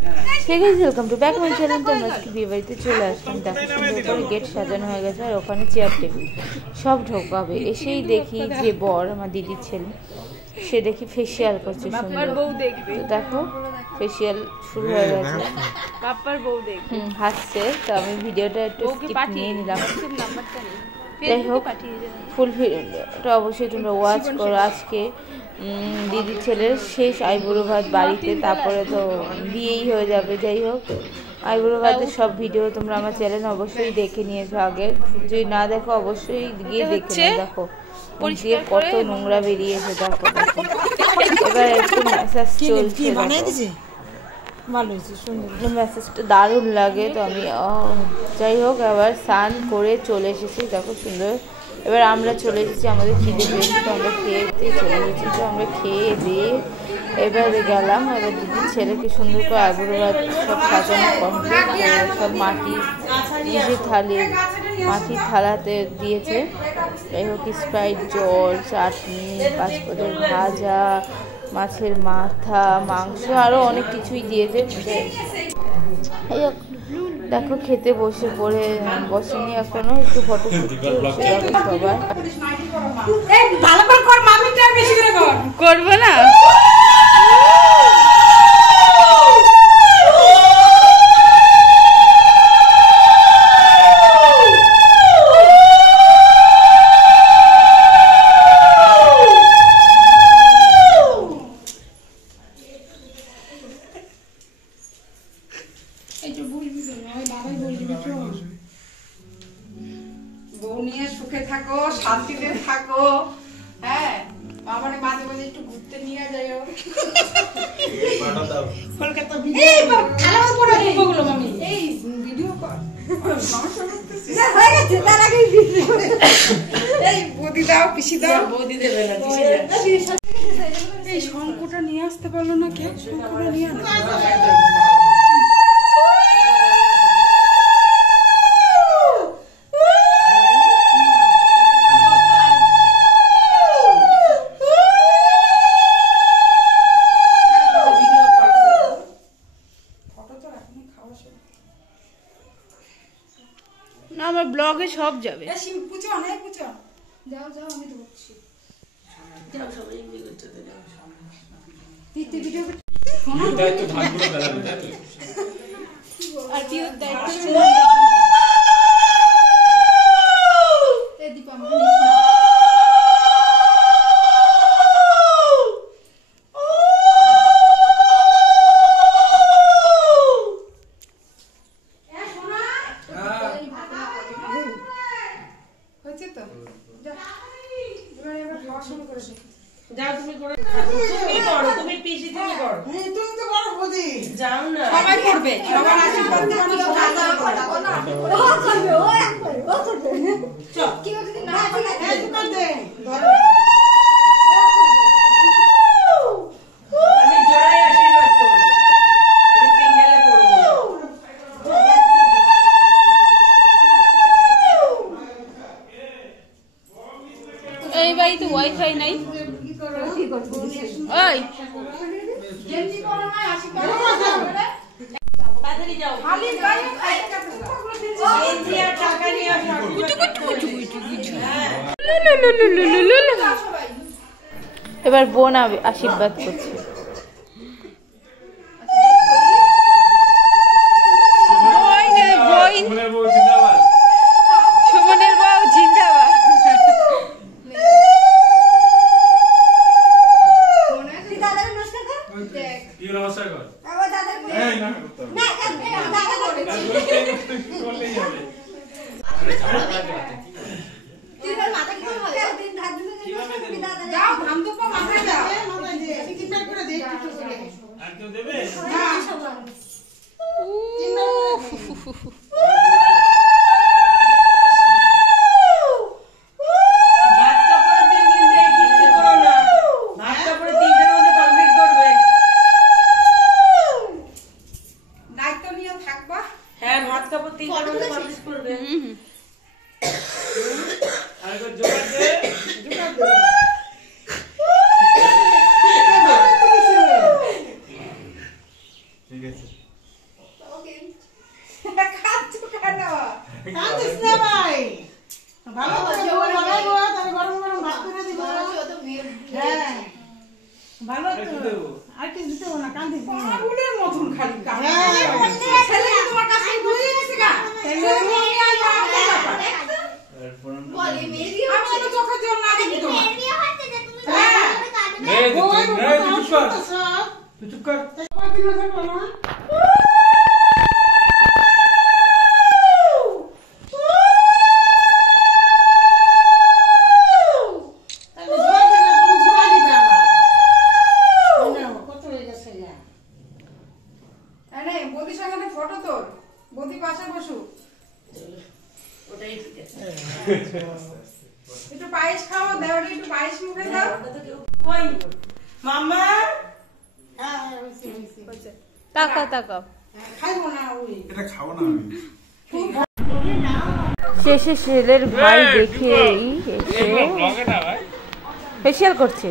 Welcome to back my channel. তো আমরা আজকে বিয়ে বাড়িতে চলে আসলাম। দেখো সুন্দর করে গেট সাজানো হয়ে গেছে আর ওখানে চেয়ার টেবিল সব ঢোকাবে। এসেই দেখি যে বর আমার দিদির ছেলে সে দেখি ফেসিয়াল করছে সুন্দর। তো দেখো ফেসিয়াল শুরু হয়ে গেছে, হাসছে। তো আমি ভিডিওটা একটু স্কিপ নিয়ে নিলাম। যাই হোক ফুল ভিডিওটা অবশ্যই তোমরা ওয়াচ করো। আজকে দিদির ছেলের শেষ আইবুড়ো ভাত বাড়িতে, তারপরে তো বিয়েই হয়ে যাবে। যাই হোক আইবুড়ো ভাতের সব ভিডিও তোমরা আমার চ্যানেল অবশ্যই দেখে নিয়েছো আগে, যদি না দেখো অবশ্যই গিয়ে দেখে নিয়ে দেখো যে কত নোংরা বেরিয়েছে। দেখো এবার একটু ম্যাসাজ চলছে, মেসেজটা দারুণ লাগে। তো আমি যাই হোক আবার স্নান করে চলে এসেছি। দেখো সুন্দর। এবার আমরা চলে এসেছি, আমাদের খিদে পেয়েছি তো আমরা খেতে চলে এসেছি। তো আমরা খেয়ে দিয়ে এবারে গেলাম। এবার দিদির ছেলেকে সুন্দর করে আইবুড়ো ভাত সব সাজানো কমপ্লিট, সব মাটির থালাতে দিয়েছে। যাই হোক স্প্রাইট, জল, চাটনি, পাঁচপদের ভাজা, মাছের মাথা, মাংস, আরও অনেক কিছুই দিয়েছে। দেখো খেতে বসেনি এখনো, একটু ফটো তুলছে সবাই। করবো না বউ নিয়ে সুখে থাকো, শান্তিতে থাকো। হ্যাঁ মামারে মাঝে মাঝে একটু ঘুরতে নিয়ে যাইও। কলকাতা মামি এই ভিডিও কর বৌদি দাও, পিসি দাও। বৌদি দেবে না, পিসি দাও। এই শঙ্কুটা নিয়ে আসতে পারলো না কেউ? শঙ্কুটা নিয়ে আনো। না আমার ব্লগে সব যাবে। সবাই করবে, সবার আশীর্বাদ এই বাড়িতে ওয়াইফাই নাই। ওই এবার বোন আশীর্বাদ করছে। সুমনের বউ জিন্দাবাদ। ঠিক আছে। কাঁদিস না ভাই, ভালো করে বানাইবো, তাহলে গরম গরম ভাত করে দিব। হ্যাঁ ভালো তো, আর কি দিতে হবে না, কাঁদিস না। পাগলের মতন খালি কাঁদে। ছেলে কি তোমার কাছে বুঝে গেছে গা? ছেলে আমি আর বলি মেরি আমি তো চোখে জল না দেখি তোমার। হ্যাঁ তুই চুপ কর। সবাই দিন থাকো না। ফটো তোর বদি পাশে বসু, একটু পায়েস খাও, দেওয়াটা একটু পায়েস মুখে দাও। কই মাম্মা? তাকাও তাকাও, খাইবো না ওই, এটা খাবো না আমি। শেষে ছেলের ভাই দেখেই এসে ফেসিয়াল করছে।